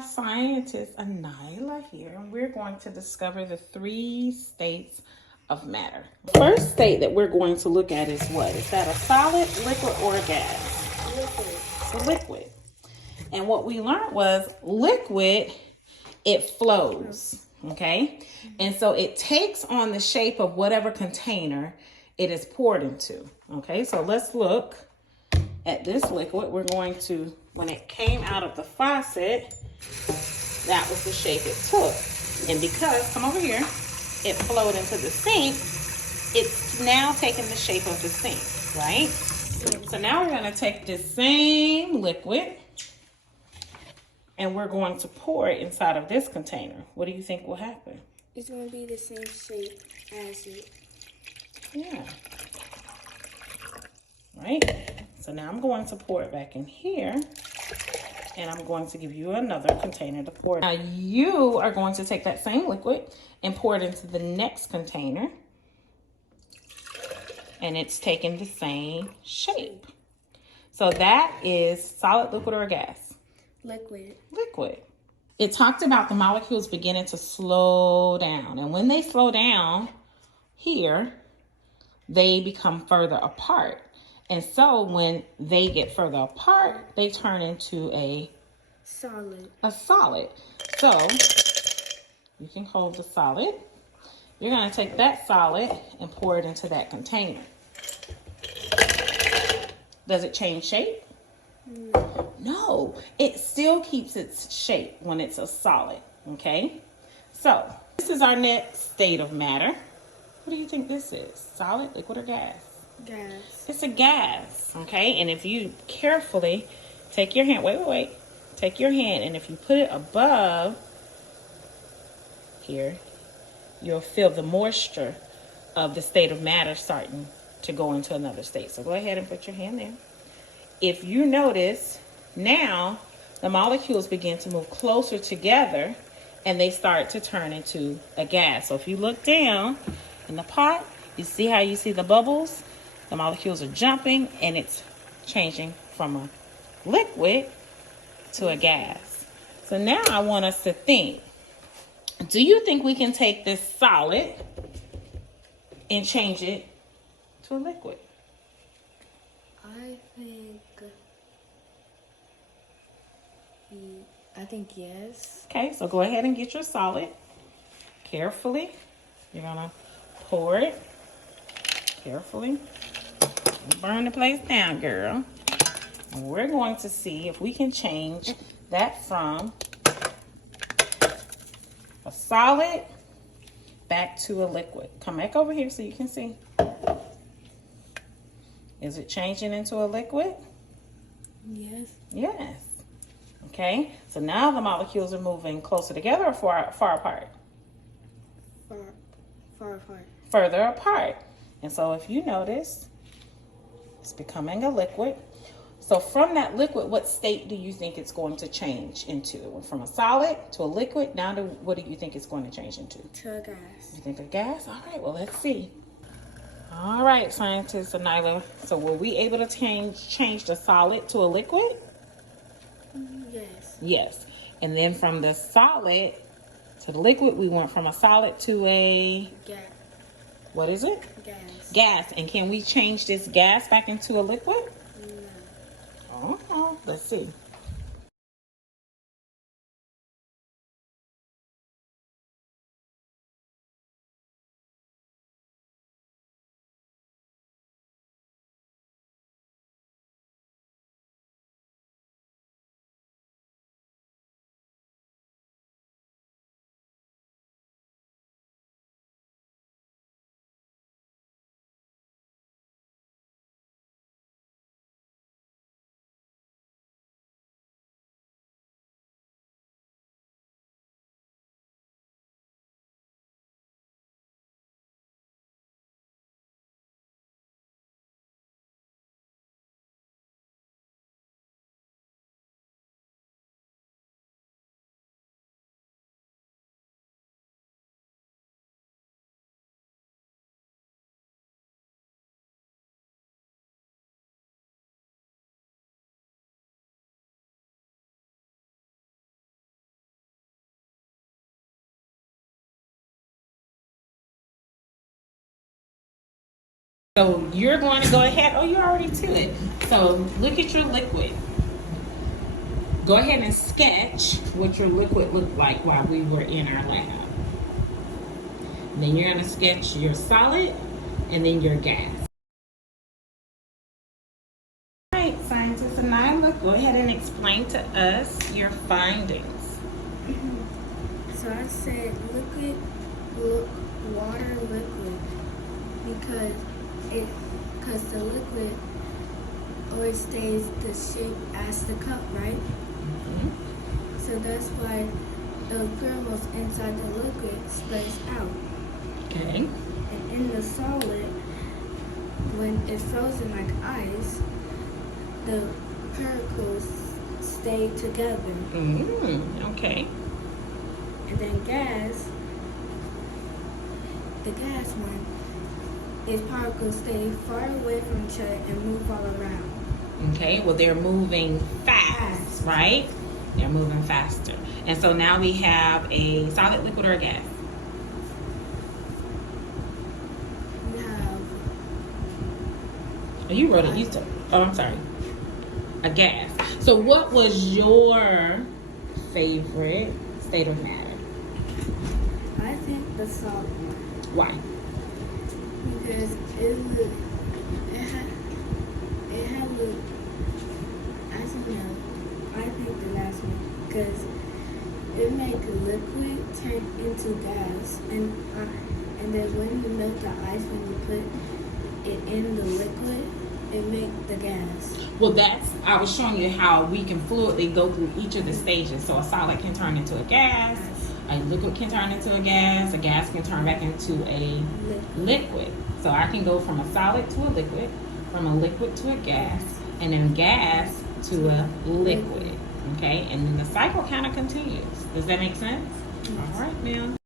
have scientist Anila here, and we're going to discover the 3 states of matter. The first state that we're going to look at is what? Is that a solid, liquid, or a gas? Liquid. It's a liquid. And what we learned was liquid, it flows, okay? And so it takes on the shape of whatever container it is poured into, okay? So let's look at this liquid. We're going to, when it came out of the faucet, that was the shape it took. And because, come over here, it flowed into the sink, it's now taking the shape of the sink, right? So now we're gonna take this same liquid and we're going to pour it inside of this container. What do you think will happen? It's going to be the same shape as it. Yeah. Right? So now I'm going to pour it back in here. And I'm going to give you another container to pour it. Now you are going to take that same liquid and pour it into the next container. And it's taking the same shape. So that is solid, liquid, or gas? Liquid. Liquid. It talked about the molecules beginning to slow down. And when they slow down here, they become further apart. And so when they get further apart, they turn into a solid. So you can hold the solid. You're going to take that solid and pour it into that container. Does it change shape? No, it still keeps its shape when it's a solid, okay? So this is our next state of matter. What do you think this is? Solid, liquid, or gas? Gas. It's a gas, okay? And if you carefully take your hand, wait. Take your hand, and if you put it above here, you'll feel the moisture of the state of matter starting to go into another state. So go ahead and put your hand there. If you notice, now the molecules begin to move closer together and they start to turn into a gas. So if you look down in the pot, you see how you see the bubbles? The molecules are jumping and it's changing from a liquid to a gas. So now I want us to think, do you think we can take this solid and change it to a liquid? I think yes. Okay, so go ahead and get your solid. Carefully. You're gonna pour it. Carefully. Don't burn the place down, girl. And we're going to see if we can change that from a solid back to a liquid. Come back over here so you can see. Is it changing into a liquid? Yes. Yes. Okay, so now the molecules are moving closer together or far apart? Far apart. Further apart. And so if you notice, it's becoming a liquid. So from that liquid, what state do you think it's going to change into? From a solid to a liquid, now to what do you think it's going to change into? To a gas. You think a gas? All right, well, let's see. All right, scientist Anila. So were we able to change the solid to a liquid? Yes. Yes. And then from the solid to the liquid, we went from a solid to a... Gas. What is it? Gas. Gas. And can we change this gas back into a liquid? No. Oh, let's see. So you're going to go ahead. Oh, you're already to it. So look at your liquid. Go ahead and sketch what your liquid looked like while we were in our lab. Then you're going to sketch your solid and then your gas. All right, scientist Nyla, go ahead and explain to us your findings. So I said liquid, water liquid, because the liquid always stays the shape as the cup, right? So that's why the thermals inside the liquid sprays out. Okay. And in the solid, when it's frozen like ice, the particles stay together. Okay. And then gas, the gas one, its particles stay far away from each other and move all around. Okay, well, they're moving fast, right? They're moving faster. And so now we have a solid, liquid, or a gas. We have Oh, you wrote it. You took. Oh, I'm sorry. A gas. So what was your favorite state of matter? I think the salt one. Why? Because it had the, I don't know, I think the last one. Because it made the liquid turn into gas. And then when you melt the ice, when you put it in the liquid, it makes the gas. Well, I was showing you how we can fluidly go through each of the stages. So a solid can turn into a gas, a liquid can turn into a gas can turn back into a liquid. So I can go from a solid to a liquid, from a liquid to a gas, and then gas to a liquid. Okay, and then the cycle kind of continues. Does that make sense? All right, ma'am.